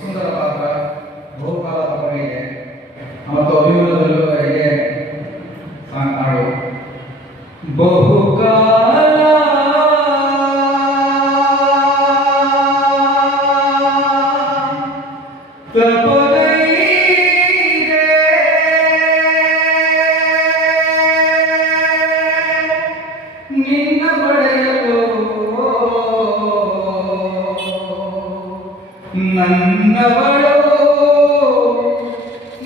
ಸುಂದರ ಪಾತ್ರ ಬಹುಕಾಲ ತಪನೆಗೆ ಮತ್ತು ಅಭಿಮಾನದಲ್ಲೂ ಇದೆ ಹಾಡು ಬಹುಕಾಲ ನಿನ್ನ ಪಡೆಯಲು ನನ್ನವಳು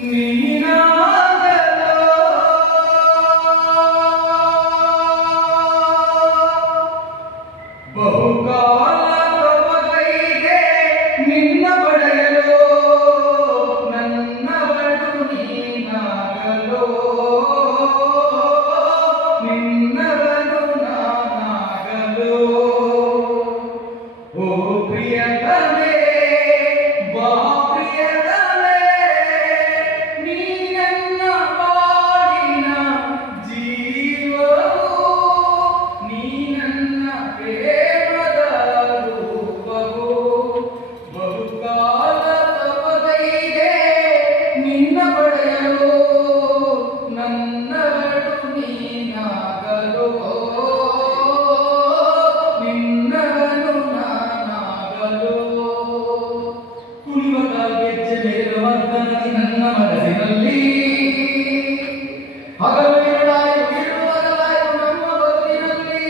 ನೀನಾಗಲು ಬಹುಕಾಲ ತಪದೈದೆ ನಿನ್ನ ಪಡೆಯಲು ನನ್ನವಳು ನೀನಾಗಲು ನಿನ್ನವನು ನಾನಾಗಲು ಓ ಪ್ರಿಯತಮೆ ಬಾ ಪ್ರಿಯತಮೆ ನೀ ನನ್ನ ಬಾಳಿನ ಜೀವವು ನೀ ನನ್ನ ಪ್ರೇಮದ ರೂಪವು ಬಹುಕಾಲ ತಪದೈದೆ ನಿನ್ನ ಪಡೆಯಲು ನನ್ನವಳು ನೀನಾಗಲು ನಿನ್ನವನು ನಾನಾಗಲು ಕುಣಿವ ಕಾಲ್ಗೆಜ್ಜೆ ಮೇಲಿನ ಮರ್ದನದಿ ನನ್ನ ಮನಸ್ಸಿನಲ್ಲಿ ಹಗಲು ಇರುಳಾಯಿತು ಇರುವಗಲಾಯಿತು ನಮ್ಮ ಬದುಕಿನಲ್ಲಿ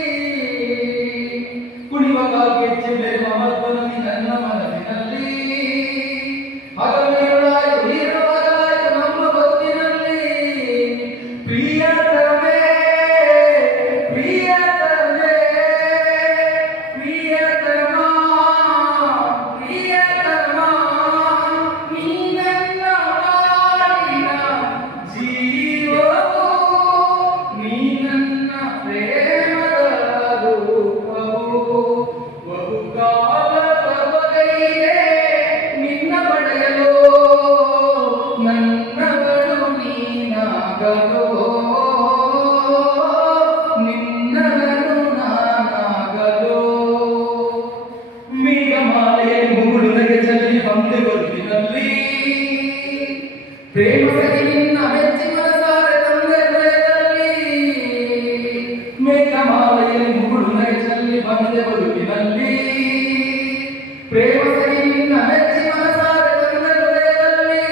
ಕುಣಿವ ಕಾಲ್ಗೆಜ್ಜೆ ಮೇಲಿನ ಮರ್ದನದಿ ನನ್ನ ಮನಸ್ಸಿನಲ್ಲಿ ಹಗಲು ಇರುಳಾಯಿತು ಇರುವಗಲಾಯಿತು ನಮ್ಮ ಬದುಕಿನಲ್ಲಿ ಪ್ರಿಯತಮೆ ಪ್ರಿಯತಮೆ ಪ್ರಿಯತಮ ಪ್ರಿಯತಮ ನೀ ನನ್ನ ಬಾಳಿನ ಜೀವವು ನೀ ನನ್ನ ಪ್ರೇಮದ ರೂಪವು ಬಹುಕಾಲ ತಪದೈದೆ ನಿನ್ನ ಪಡೆಯಲು ನನ್ನವಳು ನೀನಾಗಲು ನಿನ್ನವನು ನಾನಾಗಲು ಮೇಘಮಾಲೆಯ ಮುಗುಳು ನಗೆ ಚೆಲ್ಲಿ ಬಂದೆ ಬದುಕಿನಲ್ಲಿ ಪ್ರೇಮ ಸಹಿ ನಿನ್ನ ಮೆಚ್ಚಿ ಮನಸಾರೆ ತಂದೆ ಹೃದಯದಲ್ಲಿ ಮೇಘಮಾಲೆಯ ಮುಗುಳು ನಗೆ ಚೆಲ್ಲಿ ಬಂದೆ ಬದುಕಿನಲ್ಲಿ ಪ್ರೇಮ ಸಹಿ ನಿನ್ನ ಮೆಚ್ಚಿ ಮನಸಾರೆ ತಂದೆ ಹೃದಯದಲ್ಲಿ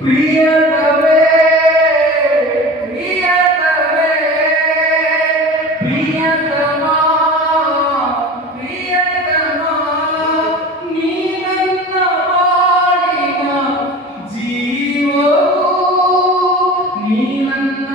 ಪ್ರಿಯತಮೆ ಪ್ರಿಯತಮೆ ಪ್ರಿಯತಮ ಪ್ರಿಯತಮ ನೀ ನನ್ನ ಬಾಳಿನ ಜೀವವು ನೀ ನನ್ನ